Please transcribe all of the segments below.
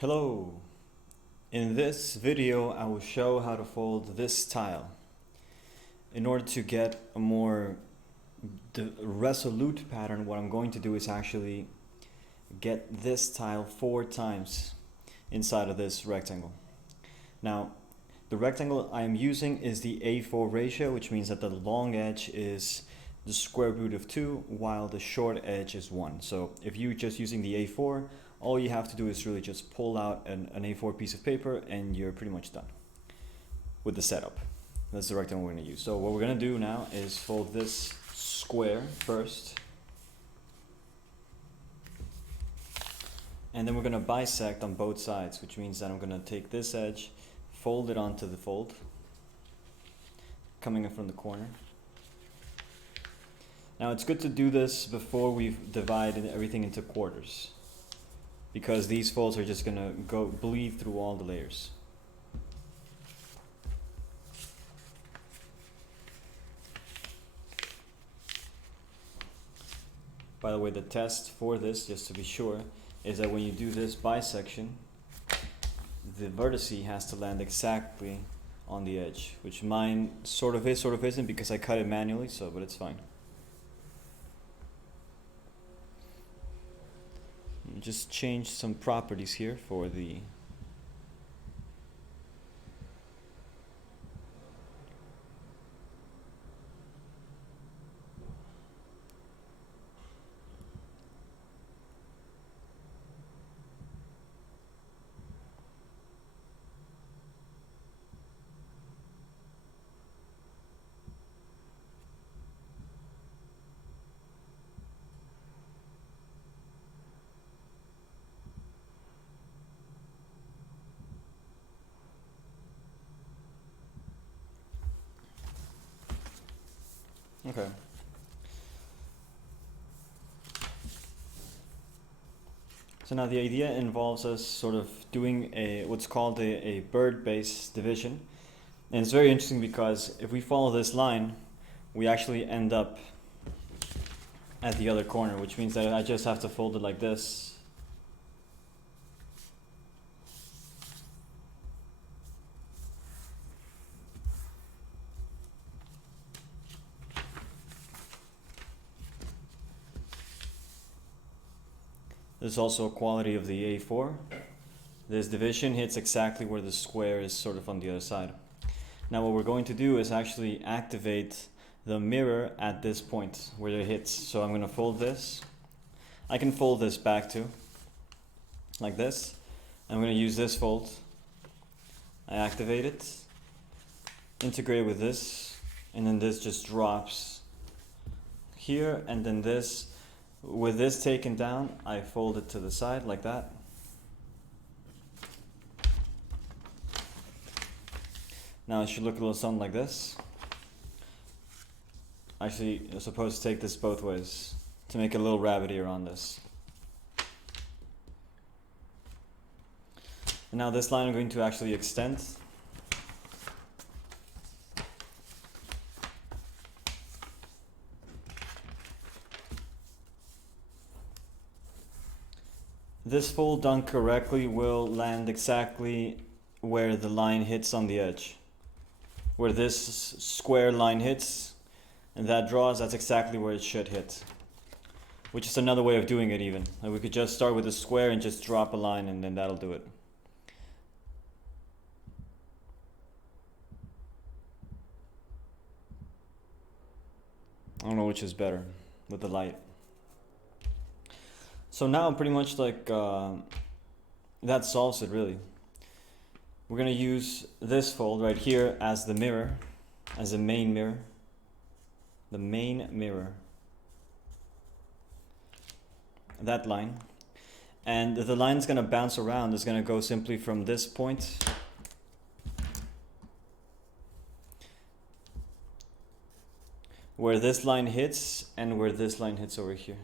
Hello! In this video I will show how to fold this tile. In order to get a more resolute pattern, what I'm going to do is actually get this tile 4 times inside of this rectangle. Now, the rectangle I am using is the A4 ratio, which means that the long edge is the square root of 2 while the short edge is 1. So if you're just using the A4, all you have to do is really just pull out an A4 piece of paper and you're pretty much done with the setup. That's the rectangle we're going to use. So what we're going to do now is fold this square first, and then we're going to bisect on both sides, which means that I'm going to take this edge, fold it onto the fold coming in from the corner. Now it's good to do this before we divide everything into quarters, because these folds are just gonna bleed through all the layers. By the way, the test for this, just to be sure, is that when you do this bisection, the vertice has to land exactly on the edge, which mine sort of is, sort of isn't, because I cut it manually, but it's fine. Just change some properties here for the okay. So now the idea involves us sort of doing what's called a bird-based division. And it's very interesting because if we follow this line, we actually end up at the other corner, which means that I just have to fold it like this. This is also a quality of the A4. This division hits exactly where the square is sort of on the other side. Now what we're going to do is actually activate the mirror at this point where it hits. So I'm going to fold this. I can fold this back too, like this. I'm going to use this fold. I activate it, integrate with this, and then this just drops here, and then this, with this taken down, I fold it to the side like that. Now it should look a little something like this. Actually, you're supposed to take this both ways to make a little rabbit ear on this. And now this line I'm going to actually extend. This fold done correctly will land exactly where the line hits on the edge. Where this square line hits and that draws, that's exactly where it should hit. Which is another way of doing it even. Like we could just start with a square and just drop a line and then that'll do it. I don't know which is better with the light. So now pretty much like that solves it really. We're going to use this fold right here as the mirror, as the main mirror. The main mirror. That line. And the line's going to bounce around. It's going to go simply from this point where this line hits and where this line hits over here.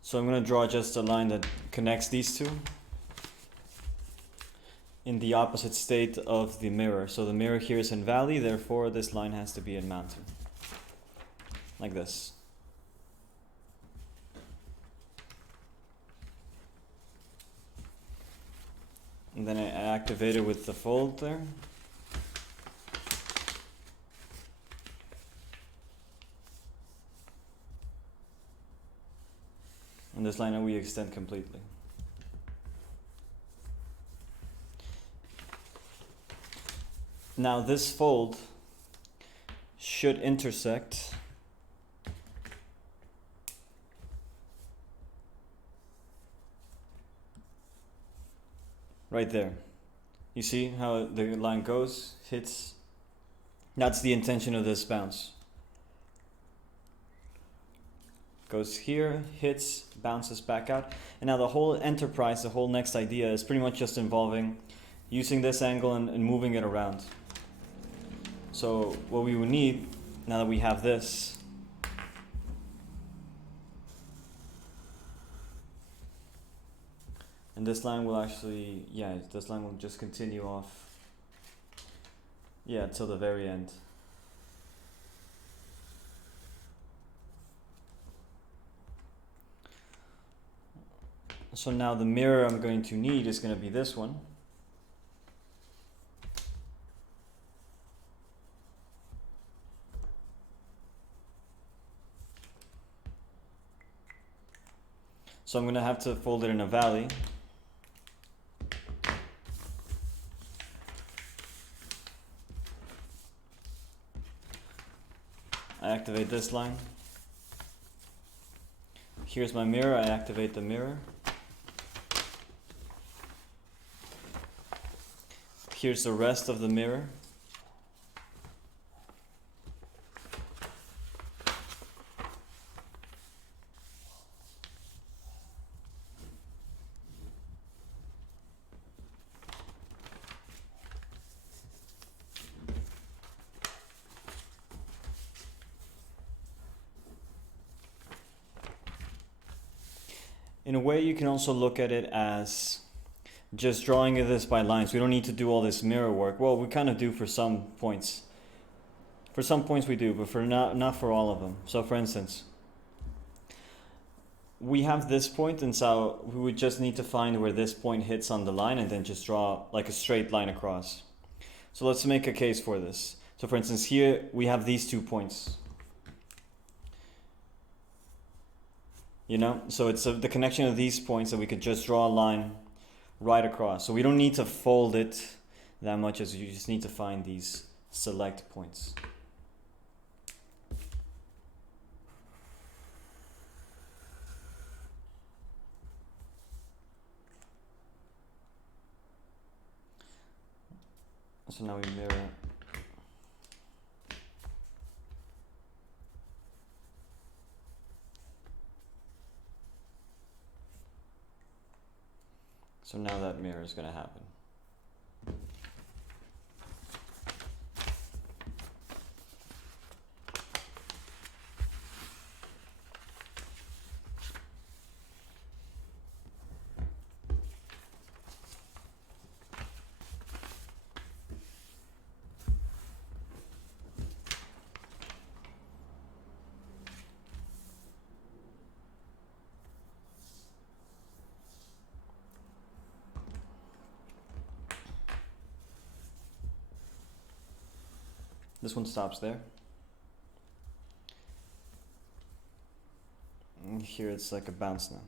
So I'm going to draw just a line that connects these two in the opposite state of the mirror. So the mirror here is in valley, therefore this line has to be in mountain. Like this. And then I activate it with the fold there. And this line we extend completely. Now this fold should intersect right there. You see how the line goes, hits? That's the intention of this bounce. Goes here, hits, bounces back out. And now the whole enterprise, the whole next idea is pretty much just involving using this angle and moving it around. So what we would need, now that we have this, and this line will actually, this line will just continue off, till the very end. So now the mirror I'm going to need is going to be this one. So I'm going to have to fold it in a valley. I activate this line. Here's my mirror, I activate the mirror. Here's the rest of the mirror. In a way, you can also look at it as just drawing this by lines. We don't need to do all this mirror work. Well, we kind of do for some points. For some points we do, but for not for all of them. So for instance, we have this point, and so we would just need to find where this point hits on the line and then just draw like a straight line across. So let's make a case for this. So for instance, here we have these 2 points. So it's the connection of these points that we could just draw a line right across. So we don't need to fold it that much, as you just need to find these select points. So now we mirror. So now that mirror is going to happen. This one stops there. And here it's like a bounce now.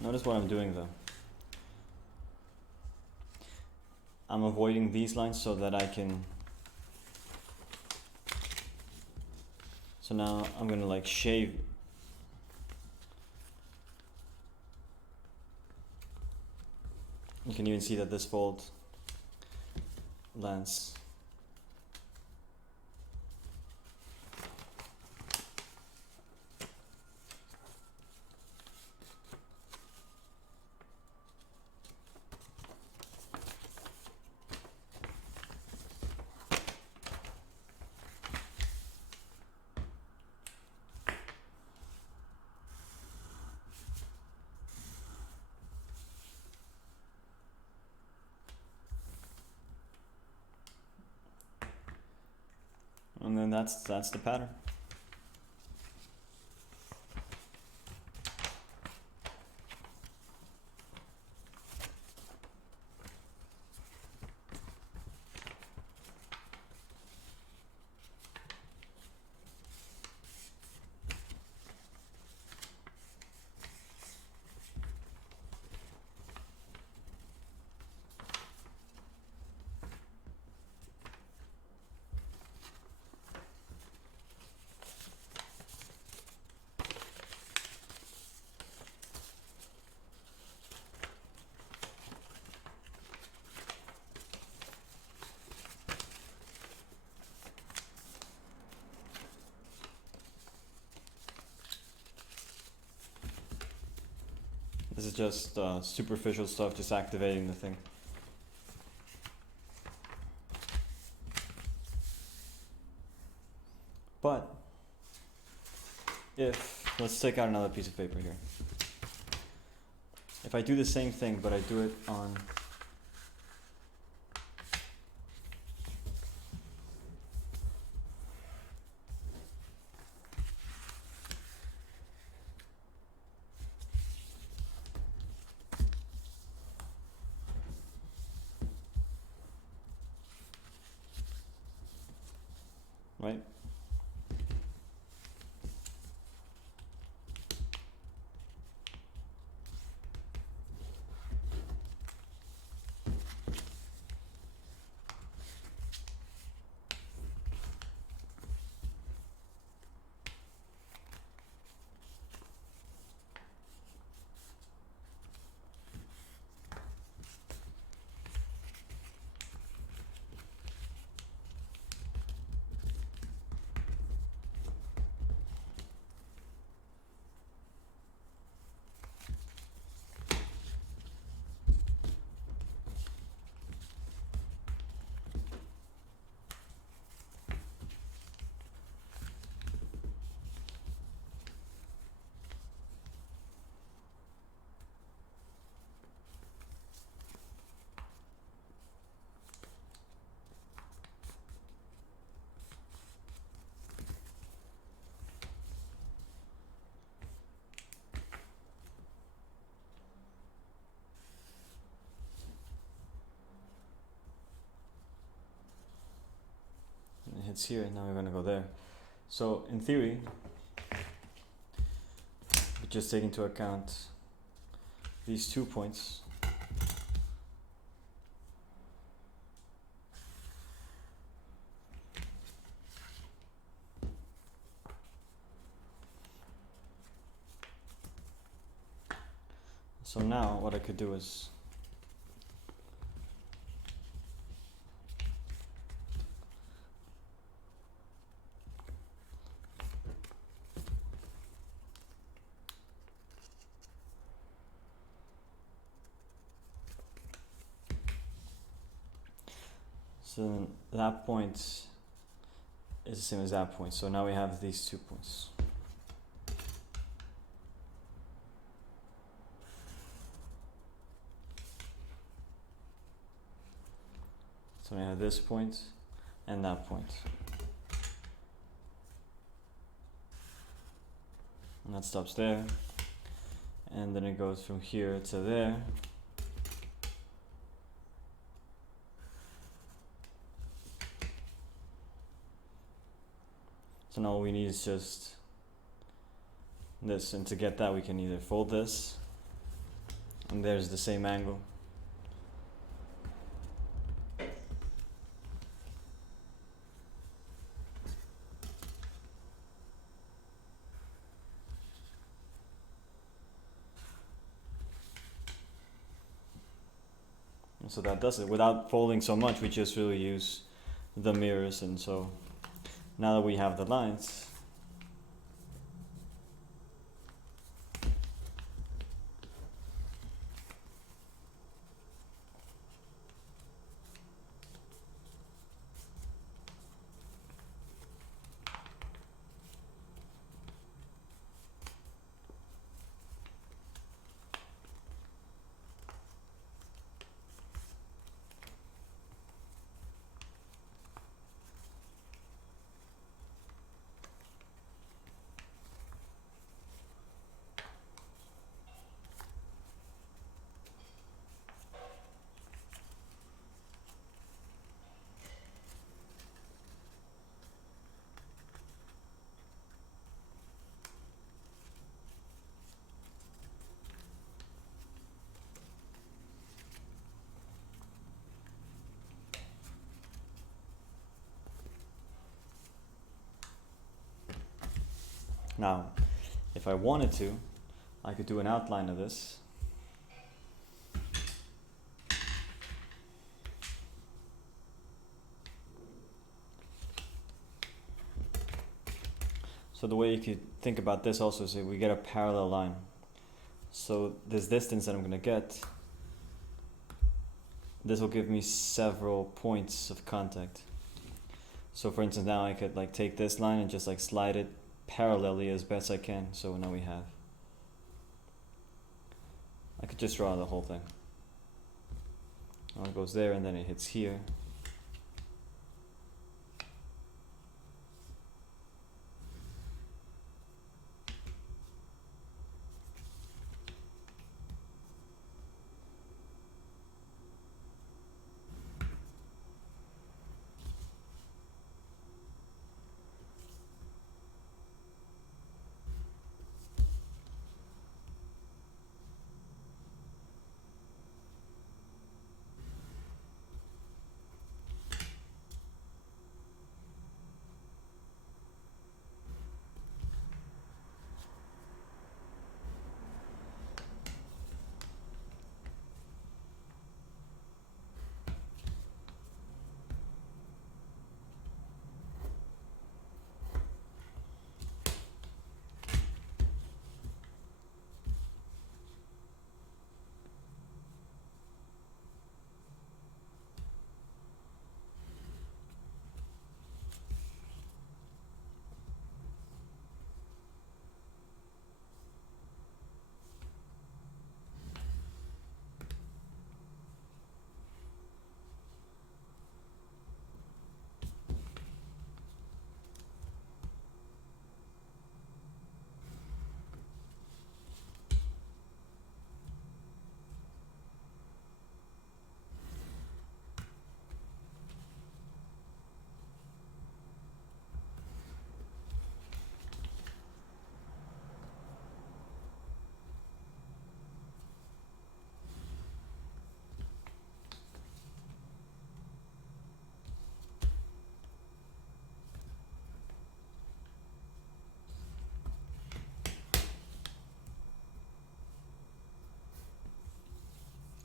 Notice what I'm doing though. I'm avoiding these lines so that I can, so now I'm gonna like shave. You can even see that this fold lands. And then that's the pattern. This is just superficial stuff, just activating the thing. But if, let's take out another piece of paper here. If I do the same thing, but I do it on right? It hits here, now we're gonna go there. So in theory, just take into account these 2 points. So now what I could do is so that point is the same as that point. So now we have these 2 points. So we have this point and that point. And that stops there. And then it goes from here to there. So now all we need is just this, and to get that we can either fold this, and there's the same angle, And so that does it. Without folding so much, we just really use the mirrors. And so now that we have the lines, now, if I wanted to, I could do an outline of this. So the way you could think about this also is that we get a parallel line. So this distance that I'm going to get, this will give me several points of contact. So for instance, now I could like take this line and just like slide it parallelly as best I can. So now we have, I could just draw the whole thing. It goes there and then it hits here.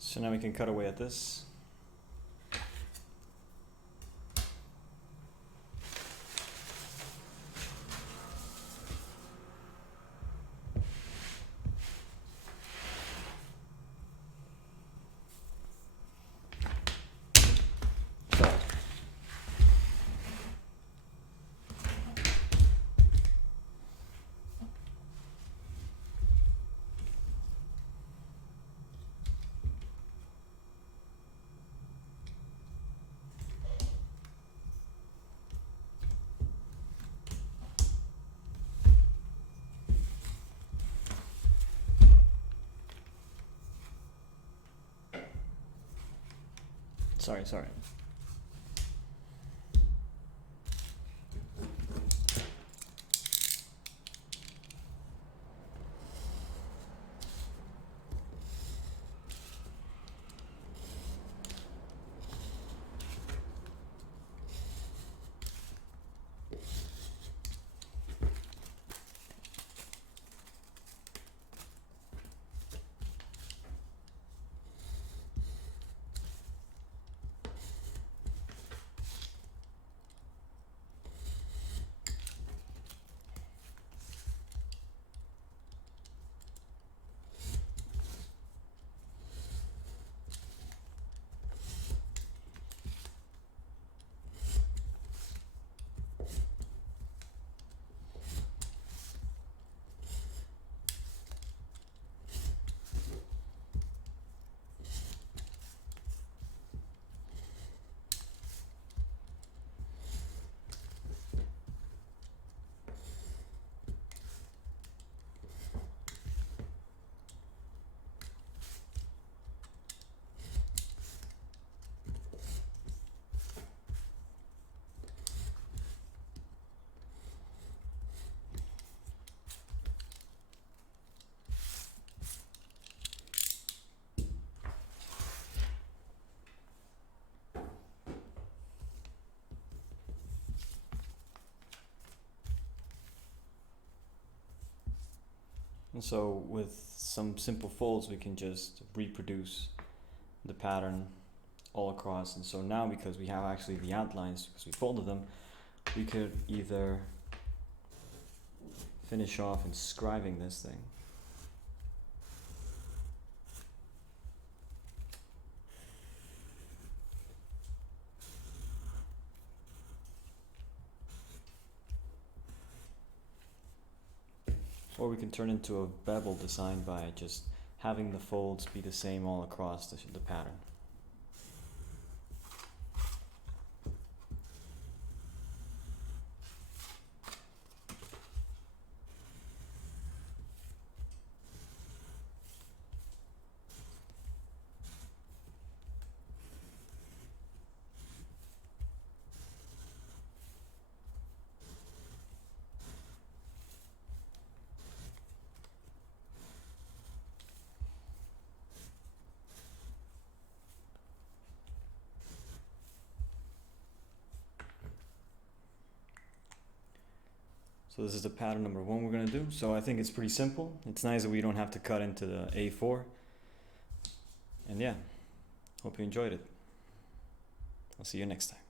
So now we can cut away at this. Sorry. And so with some simple folds, we can just reproduce the pattern all across. And so now, because we have actually the outlines, because we folded them, we could either finish off inscribing this thing. Or we can turn into a bevel design by just having the folds be the same all across the pattern. So this is the pattern number 1 we're going to do. So I think it's pretty simple. It's nice that we don't have to cut into the A4. And yeah, hope you enjoyed it. I'll see you next time.